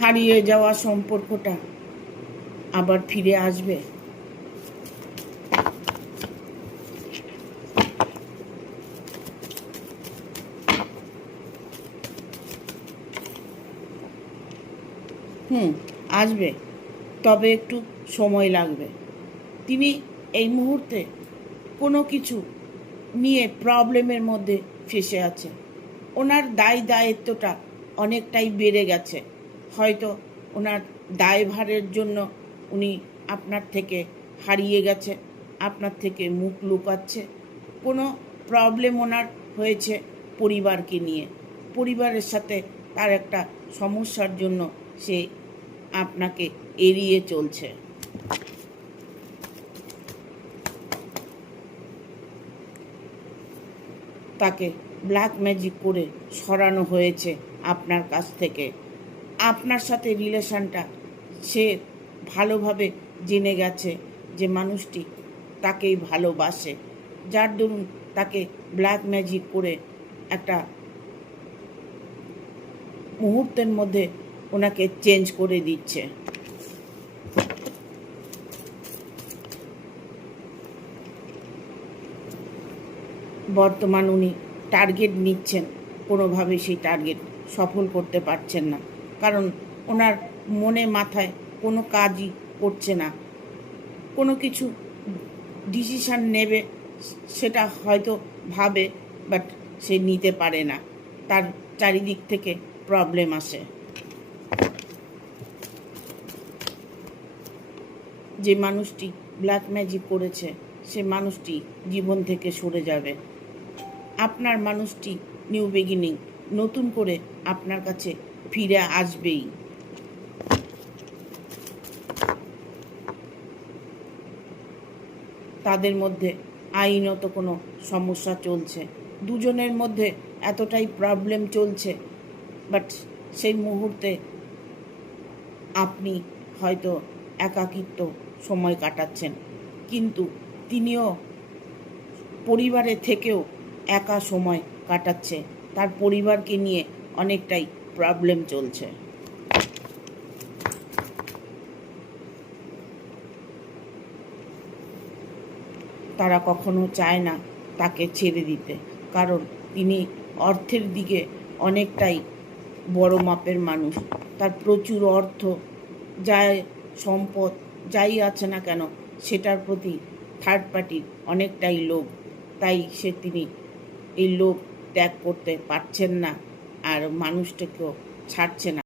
হারিয়ে যাওয়া সম্পর্কটা আবার ফিরে আসবে। আসবে, তবে একটু সময় লাগবে। তিনি এই মুহূর্তে কোনো কিছু নিয়ে প্রবলেমের মধ্যে ফেঁসে আছে। ওনার দায়িত্বটা অনেকটাই বেড়ে গেছে। হয়তো ওনার দায়ভারের জন্য উনি আপনার থেকে হারিয়ে গেছে, আপনার থেকে মুখ লুকাচ্ছে। কোনো প্রবলেম ওনার হয়েছে পরিবারকে নিয়ে, পরিবারের সাথে তার একটা সমস্যার জন্য সে আপনাকে এড়িয়ে চলছে। তাকে ব্ল্যাক ম্যাজিক করে সরানো হয়েছে আপনার কাছ থেকে। আপনার সাথে রিলেশনটা সে ভালোভাবে জেনে গেছে যে মানুষটি তাকেই ভালোবাসে, যার দরুন তাকে ব্ল্যাক ম্যাজিক করে একটা মুহূর্তের মধ্যে ওনাকে চেঞ্জ করে দিচ্ছে। বর্তমান উনি টার্গেট নিচ্ছেন, কোনোভাবে সেই টার্গেট সফল করতে পারছেন না, কারণ ওনার মনে মাথায় কোনো কাজই করছে না। কোনো কিছু ডিসিশান নেবে সেটা হয়তো ভাবে, বাট সে নিতে পারে না, তার চারিদিক থেকে প্রবলেম আসে। যে মানুষটি ব্ল্যাক ম্যাজিক করেছে সে মানুষটি জীবন থেকে সরে যাবে। আপনার মানুষটি নিউ বিগিনিং, নতুন করে আপনার কাছে ফিরে আসবেই। তাদের মধ্যে আইনত কোনো সমস্যা চলছে, দুজনের মধ্যে এতটাই প্রবলেম চলছে, বাট সেই মুহূর্তে আপনি হয়তো একাকিত্ব সময় কাটাচ্ছেন, কিন্তু তিনিও পরিবারে থেকেও একা সময় কাটাচ্ছে। তার পরিবারকে নিয়ে অনেকটাই প্রবলেম চলছে। তারা কখনো চায় না তাকে ছেড়ে দিতে, কারণ তিনি অর্থের দিকে অনেকটাই বড় মাপের মানুষ। তার প্রচুর অর্থ, যাই সম্পদ যাই আছে না কেন সেটার প্রতি থার্ড পার্টির অনেকটাই লোভ। তাই তিনি এই লোভ ত্যাগ করতে পারছেন না, আর মানুষটাকেও ছাড়ছে না।